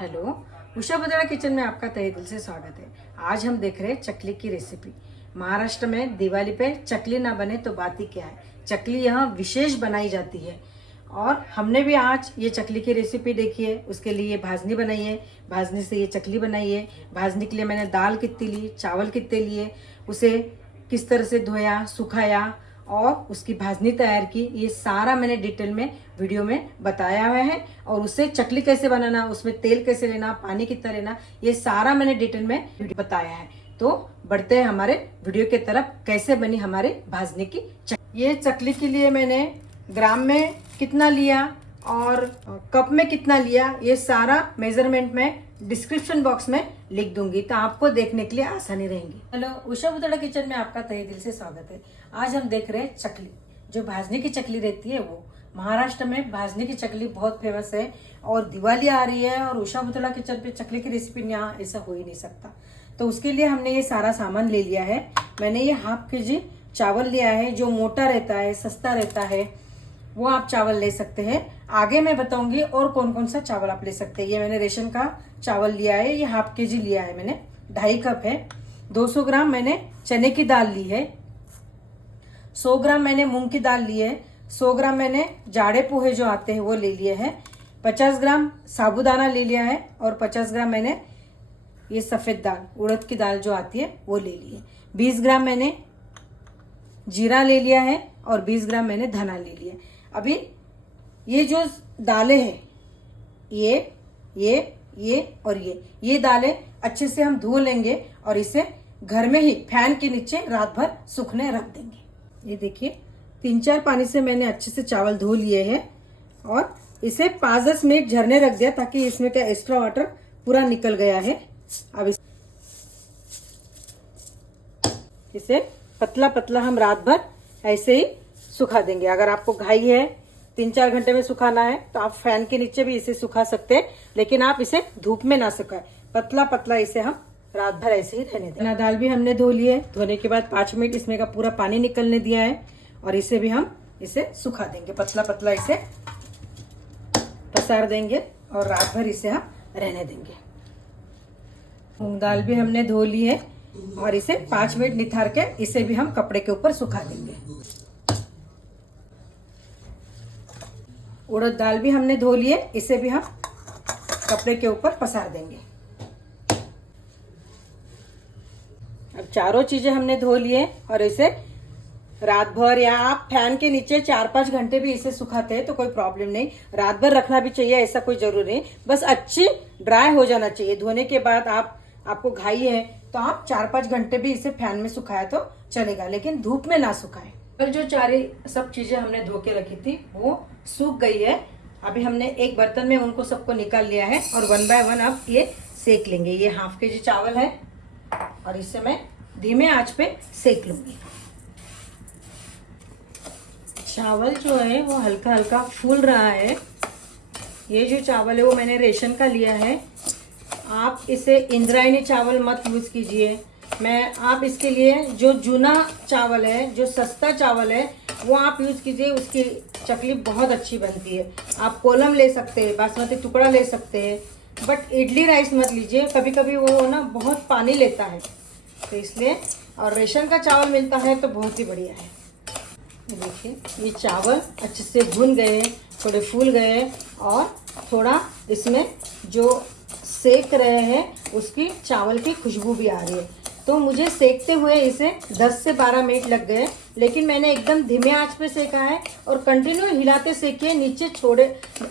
Hello, Usha बदड़ा kitchen में आपका तहे दिल से स्वागत है। आज हम देख रहे हैं चकली की रेसिपी। महाराष्ट्र में दिवाली पे चकली ना बने तो बात ही क्या है। चकली यहाँ विशेष बनाई जाती है और हमने भी आज ये चकली की रेसिपी देखी है। उसके लिए भाजनी बनाई है, भाजनी से ये चकली बनाई है। भाजनी के लिए मैंने दाल कितनी ली, चावल कितने लिए, उसे किस तरह से धोया, सुखाया और उसकी भाजनी तैयार की, ये सारा मैंने डिटेल में वीडियो में बताया हुआ है। और उससे चकली कैसे बनाना, उसमें तेल कैसे लेना, पानी कितना लेना, ये सारा मैंने डिटेल में वीडियो बताया है। तो बढ़ते हैं हमारे वीडियो की तरफ, कैसे बनी हमारे भाजनी की चकली। ये चकली के लिए मैंने ग्राम में कितना लिया और कप में कितना लिया, ये सारा मेजरमेंट में डिस्क्रिप्शन बॉक्स में लिख दूंगी, तो आपको देखने के लिए आसानी रहेंगी। हेलो, उषा बुदड़ा किचन में आपका तहे दिल से स्वागत है। आज हम देख रहे हैं चकली, जो भाजनी की चकली रहती है वो। महाराष्ट्र में भाजनी की चकली बहुत फेमस है और दिवाली आ रही है और उषा बुदड़ा किचन पे चकली की रेसिपी यहाँ ऐसा हो ही नहीं सकता। तो उसके लिए हमने ये सारा सामान ले लिया है। मैंने ये हाफ केजी चावल लिया है, जो मोटा रहता है, सस्ता रहता है, वो आप चावल ले सकते हैं। आगे मैं बताऊंगी और कौन कौन सा चावल आप ले सकते हैं। ये मैंने रेशन का चावल लिया है, ये हाफ केजी लिया है मैंने, 2.5 कप है। 200 ग्राम मैंने चने की दाल ली है, 100 ग्राम मैंने मूंग की दाल ली है, 100 ग्राम मैंने जाड़े पोहे जो आते हैं वो ले लिए हैं, 50 ग्राम साबूदाना ले लिया है और 50 ग्राम मैंने ये सफेद दाल, उड़द की दाल जो आती है वो ले ली है। 20 ग्राम मैंने जीरा ले लिया है और 20 ग्राम मैंने धना ले लिया। अभी ये जो दालें हैं, ये और ये दालें अच्छे से हम धो लेंगे और इसे घर में ही फैन के नीचे रात भर सूखने रख देंगे। ये देखिए, 3-4 पानी से मैंने अच्छे से चावल धो लिए हैं और इसे 5-10 मिनट झरने रख दिया, ताकि इसमें का एक्स्ट्रा वाटर पूरा निकल गया है। अब इसे पतला पतला हम रात भर ऐसे ही सुखा देंगे। अगर आपको घाई है, 3-4 घंटे में सुखाना है, तो आप फैन के नीचे भी इसे सुखा सकते हैं, लेकिन आप इसे धूप में ना सुखाएं। पतला पतला इसे हम रात भर ऐसे ही रहने दें। दाल भी हमने धो ली है। धोने के बाद 5 मिनट इसमें का पूरा पानी निकलने दिया है और इसे भी हम इसे सुखा देंगे। पतला पतला इसे पसार देंगे और रात भर इसे हम रहने देंगे। मूंग दाल भी हमने धो ली है और इसे 5 मिनट निथार के इसे भी हम कपड़े के ऊपर सुखा देंगे। उड़द दाल भी हमने धो ली है, इसे भी हम कपड़े के ऊपर पसार देंगे। अब चारों चीजें हमने धो लिए और इसे रात भर, या आप फैन के नीचे 4-5 घंटे भी इसे सुखाते हैं तो कोई प्रॉब्लम नहीं। रात भर रखना भी चाहिए, ऐसा कोई जरूरी नहीं, बस अच्छी ड्राई हो जाना चाहिए। धोने के बाद आपको घाई है तो आप 4-5 घंटे भी इसे फैन में सुखाया तो चलेगा, लेकिन धूप में ना सुखाएं। पर जो सब चीजें हमने धो के रखी थी वो सूख गई है। अभी हमने एक बर्तन में उनको सबको निकाल लिया है और 1 बाय 1 अब ये सेक लेंगे। ये हाफ केजी चावल है और इसे मैं धीमे आंच पे सेक लूंगी। चावल जो है वो हल्का हल्का फूल रहा है। ये जो चावल है वो मैंने रेशन का लिया है। आप इसे इंद्रायणी चावल मत यूज कीजिए। आप इसके लिए जो जूना चावल है, जो सस्ता चावल है, वो आप यूज कीजिए। उसकी चकली बहुत अच्छी बनती है। आप कोलम ले सकते हैं, बासमती टुकड़ा ले सकते हैं, बट इडली राइस मत लीजिए। कभी कभी वो ना बहुत पानी लेता है, तो इसलिए। और रेशन का चावल मिलता है तो बहुत ही बढ़िया है। देखिए, ये चावल अच्छे से भुन गए, थोड़े फूल गए और थोड़ा इसमें जो सेक रहे हैं उसकी चावल की खुशबू भी आ रही है। तो मुझे सेकते हुए इसे 10 से 12 मिनट लग गए, लेकिन मैंने एकदम धीमे आंच पे सेका है और कंटिन्यू हिलाते सेकिए। नीचे छोड़े,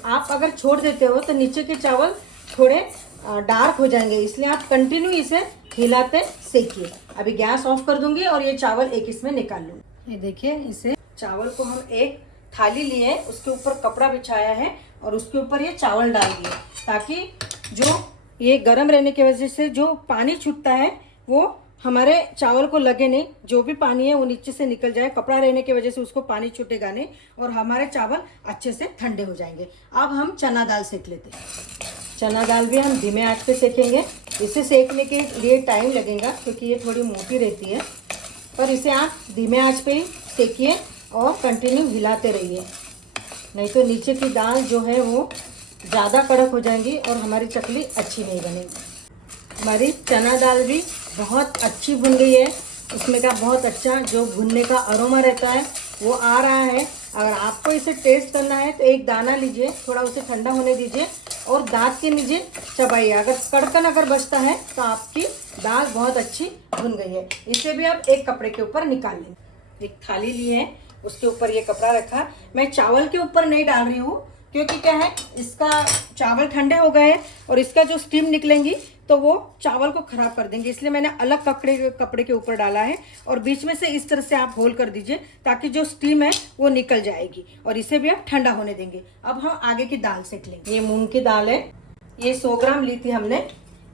आप अगर छोड़ देते हो तो नीचे के चावल थोड़े डार्क हो जाएंगे, इसलिए आप कंटिन्यू इसे हिलाते सेकिए। अभी गैस ऑफ कर दूंगी और ये चावल एक इसमें निकाल लूंगी। ये देखिए, इसे चावल को हम एक थाली लिए, उसके ऊपर कपड़ा बिछाया है और उसके ऊपर ये चावल डाल दिए, ताकि जो ये गर्म रहने की वजह से जो पानी छूटता है वो हमारे चावल को लगे नहीं। जो भी पानी है वो नीचे से निकल जाए। कपड़ा रहने की वजह से उसको पानी छूटेगा नहीं और हमारे चावल अच्छे से ठंडे हो जाएंगे। अब हम चना दाल सेक लेते हैं। चना दाल भी हम धीमे आंच पे सेकेंगे। इसे सेकने के लिए टाइम लगेगा क्योंकि ये थोड़ी मोटी रहती है, पर इसे आप धीमे आंच पे ही सेकिए और कंटिन्यू हिलाते रहिए, नहीं तो नीचे की दाल जो है वो ज़्यादा कड़क हो जाएंगी और हमारी चकली अच्छी नहीं बनेगी। हमारी चना दाल भी बहुत अच्छी भुन गई है। उसमें का बहुत अच्छा जो भुनने का अरोमा रहता है वो आ रहा है। अगर आपको इसे टेस्ट करना है तो एक दाना लीजिए, थोड़ा उसे ठंडा होने दीजिए और दांत के नीचे चबाइए। अगर कड़कन अगर बचता है तो आपकी दाल बहुत अच्छी भुन गई है। इसे भी आप एक कपड़े के ऊपर निकाल लेंगे। एक थाली ली है, उसके ऊपर ये कपड़ा रखा। मैं चावल के ऊपर नहीं डाल रही हूँ क्योंकि क्या है, इसका चावल ठंडे हो गए हैं और इसका जो स्टीम निकलेंगी तो वो चावल को खराब कर देंगे, इसलिए मैंने अलग कपड़े के ऊपर डाला है। और बीच में से इस तरह से आप होल कर दीजिए ताकि जो स्टीम है वो निकल जाएगी और इसे भी आप ठंडा होने देंगे। अब हम आगे की दाल सेक लेंगे। ये मूंग की दाल है, ये 100 ग्राम ली थी हमने।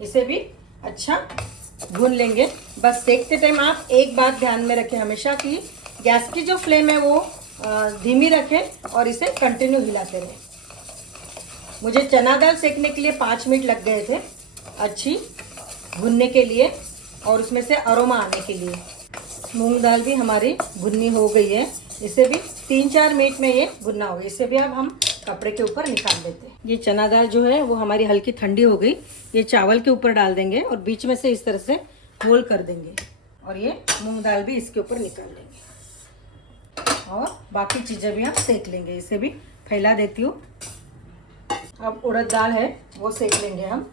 इसे भी अच्छा भून लेंगे। बस सेकते टाइम आप एक बात ध्यान में रखें हमेशा कि गैस की जो फ्लेम है वो धीमी रखें और इसे कंटिन्यू हिलाते रहें। मुझे चना दाल सेकने के लिए 5 मिनट लग गए थे अच्छी भुनने के लिए और उसमें से अरोमा आने के लिए। मूंग दाल भी हमारी भुननी हो गई है। इसे भी 3-4 मिनट में ये भुनना होगा। इसे भी अब हम कपड़े के ऊपर निकाल देते हैं। ये चना दाल जो है वो हमारी हल्की ठंडी हो गई। ये चावल के ऊपर डाल देंगे और बीच में से इस तरह से होल कर देंगे और ये मूंग दाल भी इसके ऊपर निकाल लेंगे और बाकी चीज़ें भी हम सेक लेंगे। इसे भी फैला देती हूँ। अब उड़द दाल है वो सेक लेंगे हम।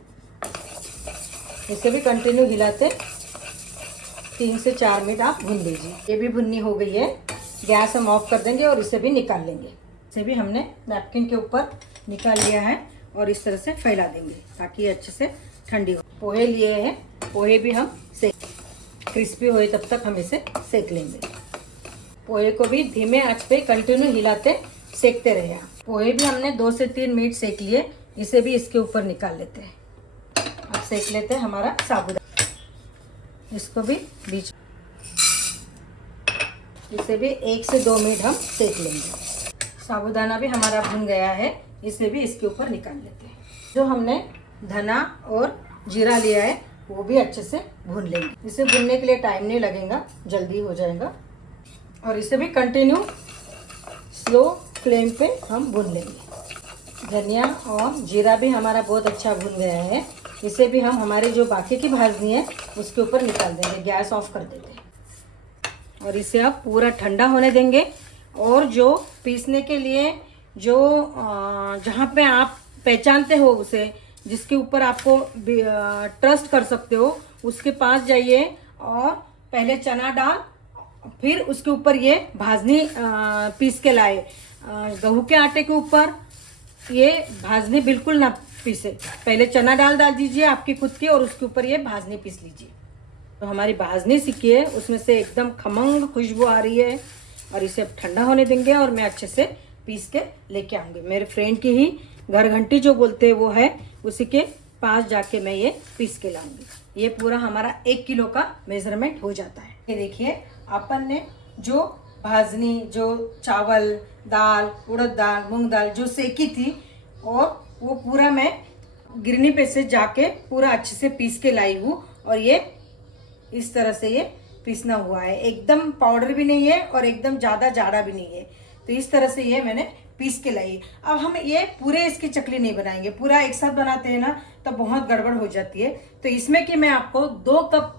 इसे भी कंटिन्यू हिलाते 3 से 4 मिनट आप भून लीजिए। ये भी भुननी हो गई है। गैस हम ऑफ कर देंगे और इसे भी निकाल लेंगे। इसे भी हमने नैपकिन के ऊपर निकाल लिया है और इस तरह से फैला देंगे ताकि अच्छे से ठंडी हो। पोहे लिए हैं, पोहे भी हम सेक क्रिस्पी होए तब तक हम इसे सेक लेंगे। पोहे को भी धीमे आंच पे कंटिन्यू हिलाते सेकते रहे। पोहे भी हमने 2 से 3 मिनट सेक लिए। इसे भी इसके ऊपर निकाल लेते हैं। अब सेक लेते हैं हमारा साबूदाना। इसको भी बीच इसे भी 1 से 2 मिनट हम सेक लेंगे। साबूदाना भी हमारा भुन गया है। इसे भी इसके ऊपर निकाल लेते हैं। जो हमने धना और जीरा लिया है वो भी अच्छे से भून लेंगे। इसे भुनने के लिए टाइम नहीं लगेगा, जल्दी हो जाएगा। और इसे भी कंटिन्यू स्लो फ्लेम पे हम भून लेंगे। धनिया और जीरा भी हमारा बहुत अच्छा भुन गया है। इसे भी हम हमारी जो बाकी की भाजनी है उसके ऊपर निकाल देंगे। गैस ऑफ कर देते हैं और इसे आप पूरा ठंडा होने देंगे। और जो पीसने के लिए जो जहाँ पे आप पहचानते हो उसे, जिसके ऊपर आपको ट्रस्ट कर सकते हो, उसके पास जाइए और पहले चना डाल फिर उसके ऊपर ये भाजनी पीस के लाए। गेहूं के आटे के ऊपर ये भाजनी बिल्कुल ना पीसे। पहले चना डाल दीजिए आपकी खुद की और उसके ऊपर ये भाजनी पीस लीजिए। तो हमारी भाजनी सीखी है, उसमें से एकदम खमंग खुशबू आ रही है और इसे अब ठंडा होने देंगे और मैं अच्छे से पीस के लेके आऊँगी। मेरे फ्रेंड की ही घर घंटी जो बोलते हैं वो है, उसी के पास जाके मैं ये पीस के लाऊंगी। ये पूरा हमारा 1 किलो का मेजरमेंट हो जाता है। ये देखिए अपन ने जो भाजनी, जो चावल, दाल, उड़द दाल, मूंग दाल जो सेकी थी और वो पूरा मैं गिरनी पे से जाके पूरा अच्छे से पीस के लाई हूँ। और ये इस तरह से ये पीसना हुआ है। एकदम पाउडर भी नहीं है और एकदम ज़्यादा जाड़ा भी नहीं है। तो इस तरह से ये मैंने पीस के लाई। अब हम ये पूरे इसकी चकली नहीं बनाएंगे, पूरा एक साथ बनाते हैं ना तो बहुत गड़बड़ हो जाती है। तो इसमें कि मैं आपको 2 कप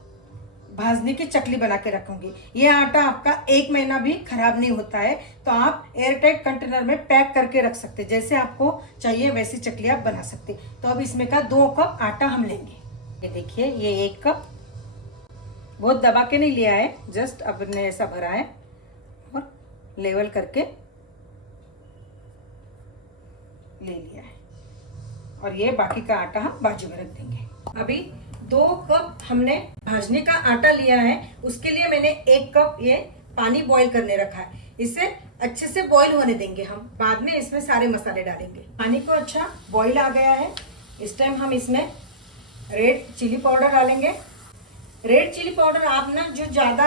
भाजने की चकली बना के रखूंगी। ये आटा आपका 1 महीना भी खराब नहीं होता है। तो आप एयरटाइट कंटेनर में पैक करके रख सकते, जैसे आपको चाहिए वैसी चकली आप बना सकते। तो अब इसमें का 2 कप आटा हम लेंगे। ये देखिए ये 1 कप, बहुत दबा के नहीं लिया है, जस्ट अब ने ऐसा भरा है और लेवल करके ले लिया है। और ये बाकी का आटा हम बाजू में रख देंगे। अभी 2 कप हमने भाजने का आटा लिया है, उसके लिए मैंने 1 कप ये पानी बॉईल करने रखा है। इसे अच्छे से बॉईल होने देंगे। हम बाद में इसमें सारे मसाले डालेंगे। पानी को अच्छा बॉईल आ गया है। इस टाइम हम इसमें रेड चिली पाउडर डालेंगे। रेड चिली पाउडर आप ना जो ज्यादा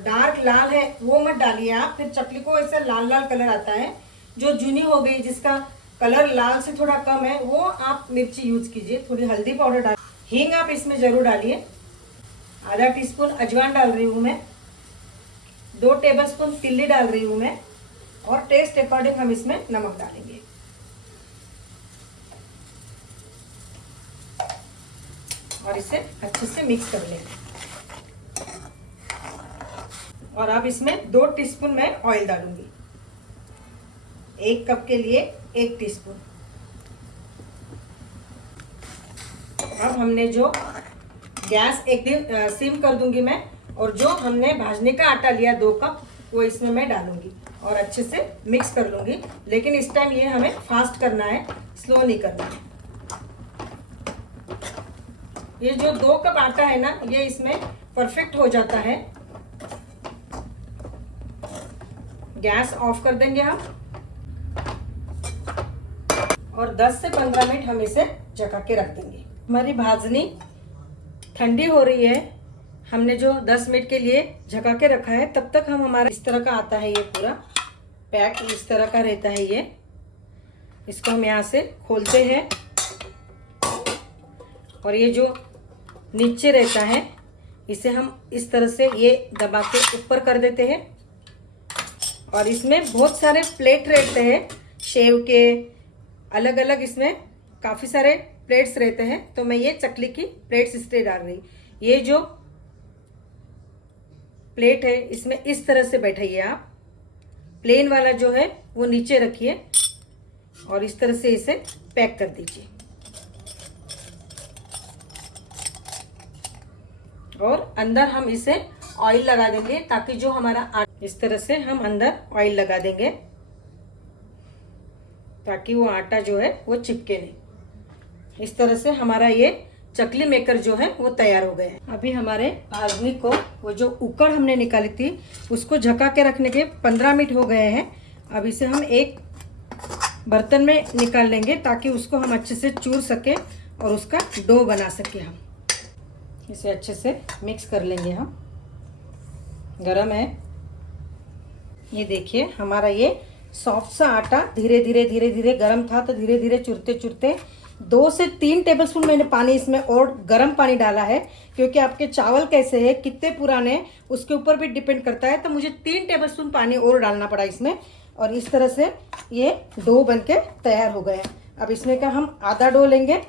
डार्क लाल है वो मत डालिए आप, फिर चकली को ऐसा लाल लाल कलर आता है। जो जूनी हो गई, जिसका कलर लाल से थोड़ा कम है, वो आप मिर्ची यूज कीजिए। थोड़ी हल्दी पाउडर डाल, हींग आप इसमें जरूर डालिए। आधा टीस्पून अजवाइन डाल रही हूँ मैं। 2 टेबलस्पून तिल्ली डाल रही हूँ मैं। और टेस्ट अकॉर्डिंग हम इसमें नमक डालेंगे। और इसे अच्छे से मिक्स कर लेंगे। और अब इसमें 2 टीस्पून मैं ऑयल डालूंगी। 1 कप के लिए 1 टीस्पून। अब हमने जो गैस एकदम सिम कर दूंगी मैं, और जो हमने भाजने का आटा लिया 2 कप वो इसमें मैं डालूंगी और अच्छे से मिक्स कर लूंगी। लेकिन इस टाइम ये हमें फास्ट करना है, स्लो नहीं करना है। ये जो 2 कप आटा है ना, ये इसमें परफेक्ट हो जाता है। गैस ऑफ कर देंगे हम और 10 से 15 मिनट हम इसे ढका के रख देंगे। हमारी भाजनी ठंडी हो रही है। हमने जो 10 मिनट के लिए ढका के रखा है, तब तक हम हमारा इस तरह का आता है, ये पूरा पैक इस तरह का रहता है ये। इसको हम यहाँ से खोलते हैं और ये जो नीचे रहता है इसे हम इस तरह से ये दबा के ऊपर कर देते हैं। और इसमें बहुत सारे प्लेट रहते हैं शेव के, अलग अलग इसमें काफ़ी सारे प्लेट्स रहते हैं। तो मैं ये चकली की प्लेट्स इसलिए डाल रही। ये जो प्लेट है इसमें इस तरह से बैठाइए आप। प्लेन वाला जो है वो नीचे रखिए और इस तरह से इसे पैक कर दीजिए। और अंदर हम इसे ऑयल लगा देंगे ताकि जो हमारा आटा, इस तरह से हम अंदर ऑयल लगा देंगे ताकि वो आटा जो है वो चिपके नहीं। इस तरह से हमारा ये चकली मेकर जो है वो तैयार हो गया है। अभी हमारे भाजनी को वो जो उकड़ हमने निकाली थी उसको झका के रखने के 15 मिनट हो गए हैं। अब इसे हम एक बर्तन में निकाल लेंगे ताकि उसको हम अच्छे से चूर सके और उसका डो बना सके। हम इसे अच्छे से मिक्स कर लेंगे। हम गरम है, ये देखिए हमारा ये सॉफ्ट सा आटा धीरे धीरे गरम था, तो धीरे धीरे चुरते चुरते 2 से 3 टेबलस्पून मैंने पानी इसमें और गर्म पानी डाला है, क्योंकि आपके चावल कैसे है, कितने पुराने, उसके ऊपर भी डिपेंड करता है। तो मुझे 3 टेबलस्पून पानी और डालना पड़ा इसमें। और इस तरह से ये डो बनके तैयार हो गया। अब इसमें का हम आधा डो लेंगे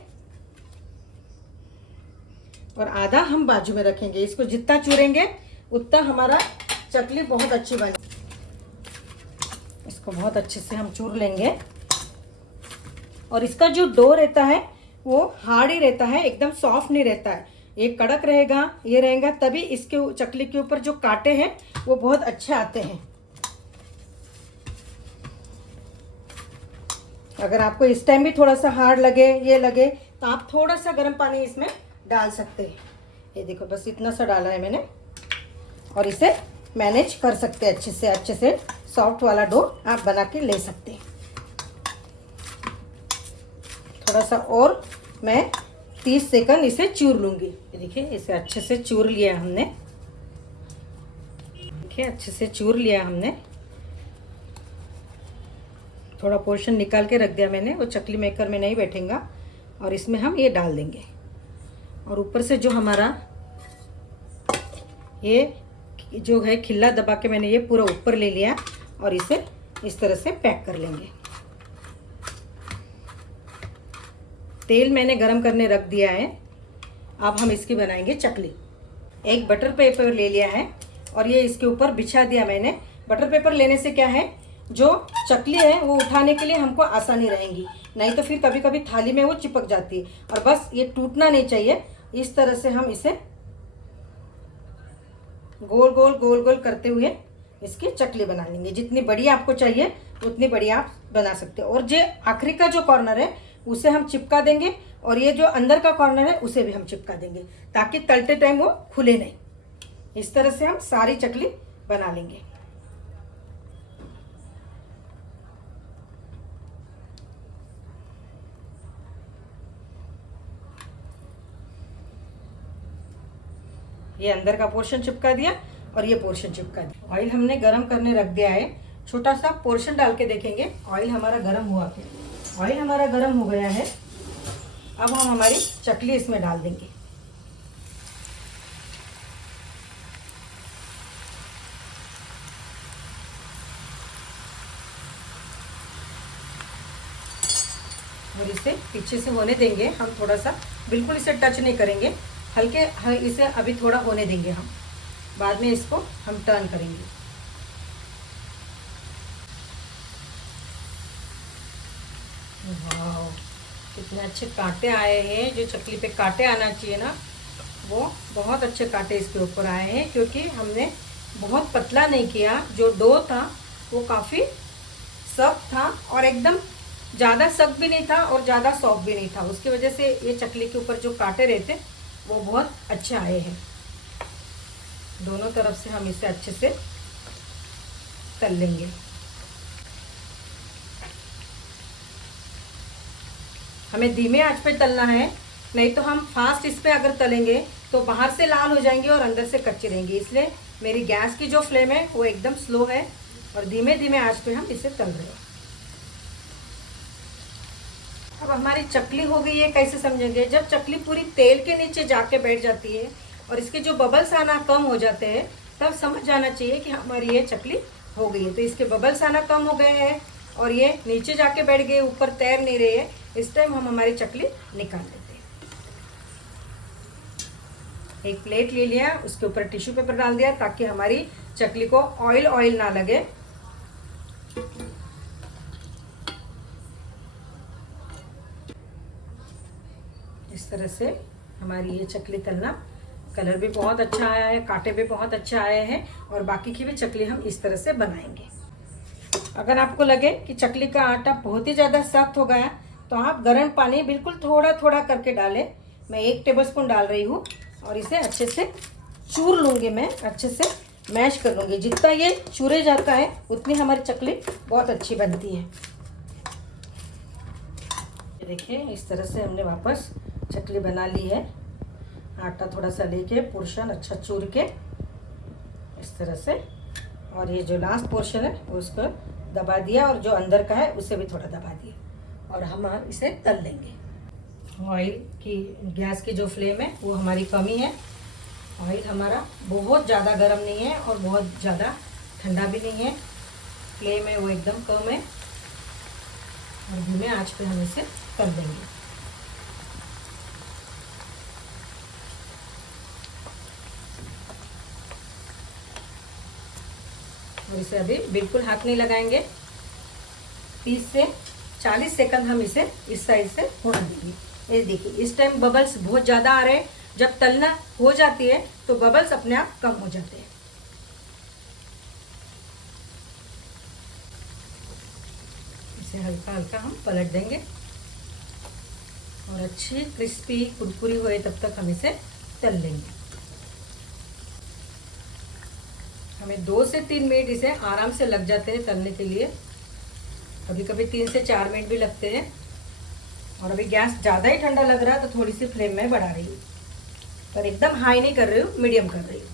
और आधा हम बाजू में रखेंगे। इसको जितना चूरेंगे उतना हमारा चकली बहुत अच्छी बने। इसको बहुत अच्छे से हम चूर लेंगे। और इसका जो डो रहता है वो हार्ड ही रहता है, एकदम सॉफ्ट नहीं रहता है। ये कड़क रहेगा, ये रहेगा, तभी इसके चकली के ऊपर जो कांटे हैं वो बहुत अच्छे आते हैं। अगर आपको इस टाइम भी थोड़ा सा हार्ड लगे, ये लगे, तो आप थोड़ा सा गर्म पानी इसमें डाल सकते हैं। ये देखो बस इतना सा डाला है मैंने, और इसे मैनेज कर सकते हैं अच्छे से सॉफ्ट वाला डो आप बना के ले सकते हैं। थोड़ा सा और मैं 30 सेकंड इसे चूर लूँगी। ये देखिए इसे अच्छे से चूर लिया हमने। देखिए अच्छे से चूर लिया हमने। थोड़ा पोर्शन निकाल के रख दिया मैंने, वो चकली मेकर में नहीं बैठेगा। और इसमें हम ये डाल देंगे और ऊपर से जो हमारा ये जो है खिल्ला दबा के मैंने ये पूरा ऊपर ले लिया और इसे इस तरह से पैक कर लेंगे। तेल मैंने गरम करने रख दिया है। अब हम इसकी बनाएंगे चकली। एक बटर पेपर ले लिया है और ये इसके ऊपर बिछा दिया मैंने। बटर पेपर लेने से क्या है, जो चकली है वो उठाने के लिए हमको आसानी रहेगी, नहीं तो फिर कभी कभी थाली में वो चिपक जाती है। और बस ये टूटना नहीं चाहिए। इस तरह से हम इसे गोल गोल करते हुए इसकी चकली बना लेंगे। जितनी बड़ी आपको चाहिए उतनी बड़ी आप बना सकते हो। और जो आखिरी का जो कॉर्नर है उसे हम चिपका देंगे और ये जो अंदर का कॉर्नर है उसे भी हम चिपका देंगे, ताकि तलते टाइम वो खुले नहीं। इस तरह से हम सारी चकली बना लेंगे। ये अंदर का पोर्शन चिपका दिया और ये पोर्शन चिपका दिया। ऑयल हमने गरम करने रख दिया है। छोटा सा पोर्शन डाल के देखेंगे ऑयल हमारा गरम हुआ क्या। ऑयल हमारा गरम हो गया है। अब हम हमारी चकली इसमें डाल देंगे। और इसे पीछे से होने देंगे हम थोड़ा सा, बिल्कुल इसे टच नहीं करेंगे, हल्के इसे अभी थोड़ा होने देंगे हम, बाद में इसको हम टर्न करेंगे। वाह, कितने अच्छे कांटे आए हैं। जो चकली पे कांटे आना चाहिए ना, वो बहुत अच्छे कांटे इसके ऊपर आए हैं, क्योंकि हमने बहुत पतला नहीं किया। जो डो था वो काफ़ी सख्त था और एकदम ज़्यादा सख्त भी नहीं था और ज़्यादा सॉफ्ट भी नहीं था। उसकी वजह से ये चकली के ऊपर जो कांटे रहते वो बहुत अच्छे आए हैं। दोनों तरफ से हम इसे अच्छे से तल लेंगे। हमें धीमे आंच पे तलना है, नहीं तो हम फास्ट इस पे अगर तलेंगे तो बाहर से लाल हो जाएंगे और अंदर से कच्चे रहेंगे। इसलिए मेरी गैस की जो फ्लेम है वो एकदम स्लो है और धीमे धीमे आंच पे हम इसे तल रहे हैं। अब हमारी चकली हो गई है, कैसे समझेंगे? जब चकली पूरी तेल के नीचे जाके बैठ जाती है और इसके जो बबल्स आना कम हो जाते हैं, तब समझ जाना चाहिए कि हमारी ये चकली हो गई है। तो इसके बबल्स आना कम हो गए हैं और ये नीचे जाके बैठ गए, ऊपर तैर नहीं रहे हैं। इस टाइम हम हमारी चकली निकाल लेते हैं। एक प्लेट ले लिया, उसके ऊपर टिश्यू पेपर डाल दिया ताकि हमारी चकली को ऑयल ऑयल ना लगे। इस तरह से हमारी ये चकली तलना, कलर भी बहुत अच्छा आया है, कांटे भी बहुत अच्छा आए हैं और बाकी की भी चकली हम इस तरह से बनाएंगे। अगर आपको लगे कि चकली का आटा बहुत ही ज़्यादा सख्त हो गया तो आप गर्म पानी बिल्कुल थोड़ा थोड़ा करके डालें। मैं 1 टेबलस्पून डाल रही हूँ और इसे अच्छे से चूर लूँगी, मैं अच्छे से मैश कर लूँगी। जितना ये चूरे जाता है उतनी हमारी चकली बहुत अच्छी बनती है। देखिए इस तरह से हमने वापस चकली बना ली है। आटा थोड़ा सा लेके पोर्शन अच्छा चूर के इस तरह से, और ये जो लास्ट पोर्शन है उसको दबा दिया और जो अंदर का है उसे भी थोड़ा दबा दिया और हम इसे तल लेंगे। ऑयल की गैस की जो फ्लेम है वो हमारी कम ही है। ऑयल हमारा बहुत ज़्यादा गर्म नहीं है और बहुत ज़्यादा ठंडा भी नहीं है। फ्लेम है वो एकदम कम है और धीमे आंच पे हम इसे तल देंगे। और इसे अभी बिल्कुल हाथ नहीं लगाएंगे। 30 से 40 सेकंड हम इसे इस साइड से होने देंगे। ये देखिए इस टाइम बबल्स बहुत ज़्यादा आ रहे हैं। जब तलना हो जाती है तो बबल्स अपने आप कम हो जाते हैं। इसे हल्का हल्का हम पलट देंगे और अच्छी क्रिस्पी कुरकुरी होए तब तक हम इसे तल लेंगे। हमें 2 से 3 मिनट इसे आराम से लग जाते हैं तलने के लिए। कभी कभी 3 से 4 मिनट भी लगते हैं। और अभी गैस ज़्यादा ही ठंडा लग रहा है तो थोड़ी सी फ्लेम में बढ़ा रही हूँ, पर एकदम हाई नहीं कर रही हूँ, मीडियम कर रही हूँ।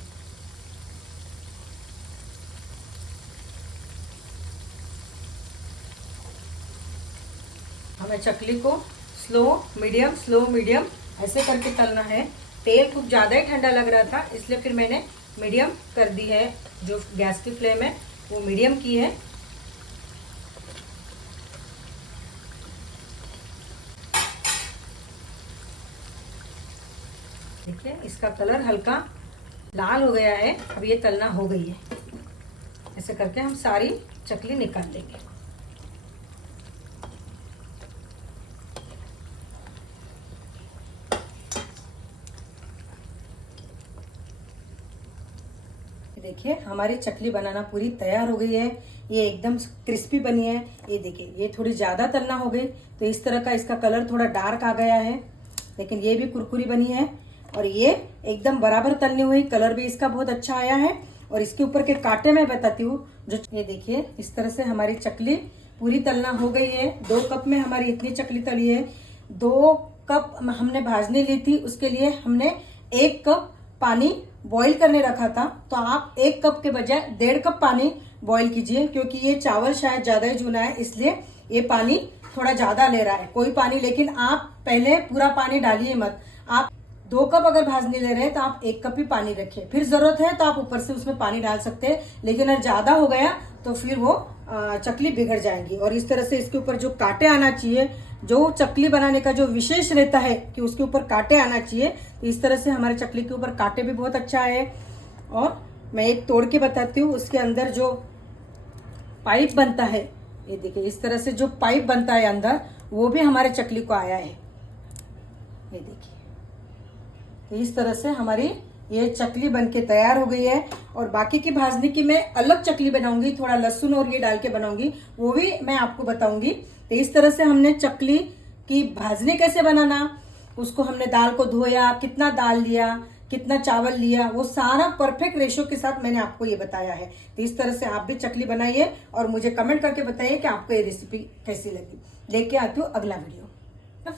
हमें चकली को स्लो मीडियम ऐसे करके तलना है। तेल कुछ ज़्यादा ही ठंडा लग रहा था, इसलिए फिर मैंने मीडियम कर दी है। जो गैस की फ्लेम है वो मीडियम की है। देखिए इसका कलर हल्का लाल हो गया है। अब ये तलना हो गई है। ऐसे करके हम सारी चकली निकाल लेंगे। देखिए हमारी चकली बनाना पूरी तैयार हो गई है। ये एकदम क्रिस्पी बनी है। ये देखिए ये थोड़ी ज़्यादा तलना हो गई तो इस तरह का इसका कलर थोड़ा डार्क आ गया है, लेकिन ये भी कुरकुरी बनी है। और ये एकदम बराबर तलनी हुई, कलर भी इसका बहुत अच्छा आया है। और इसके ऊपर के कांटे मैं बताती हूँ। जो ये देखिए इस तरह से हमारी चकली पूरी तलना हो गई है। 2 कप में हमारी इतनी चकली तली है। 2 कप हमने भाजने ली थी, उसके लिए हमने 1 कप पानी बॉईल करने रखा था। तो आप 1 कप के बजाय 1.5 कप पानी बॉईल कीजिए, क्योंकि ये चावल शायद ज्यादा ही चुना है, इसलिए ये पानी थोड़ा ज्यादा ले रहा है। कोई पानी, लेकिन आप पहले पूरा पानी डालिए मत। आप 2 कप अगर भाजने ले रहे हैं तो आप 1 कप ही पानी रखिए। फिर जरूरत है तो आप ऊपर से उसमें पानी डाल सकते हैं, लेकिन अगर ज्यादा हो गया तो फिर वो चकली बिगड़ जाएंगी। और इस तरह से इसके ऊपर जो कांटे आना चाहिए जो चकली बनाने का जो विशेष रहता है कि उसके ऊपर कांटे आना चाहिए, तो इस तरह से हमारे चकली के ऊपर कांटे भी बहुत अच्छा है। और मैं एक तोड़ के बताती हूँ, उसके अंदर जो पाइप बनता है, ये देखिए इस तरह से जो पाइप बनता है अंदर, वो भी हमारे चकली को आया है। ये देखिए, तो इस तरह से हमारी ये चकली बनके तैयार हो गई है। और बाकी की भाजनी की मैं अलग चकली बनाऊंगी, थोड़ा लहसुन और ये डाल के बनाऊंगी, वो भी मैं आपको बताऊंगी। तो इस तरह से हमने चकली की भाजनी कैसे बनाना, उसको हमने दाल को धोया, कितना दाल लिया, कितना चावल लिया, वो सारा परफेक्ट रेशो के साथ मैंने आपको ये बताया है। तो इस तरह से आप भी चकली बनाइए और मुझे कमेंट करके बताइए कि आपको ये रेसिपी कैसी लगी। लेके आती हूँ अगला वीडियो।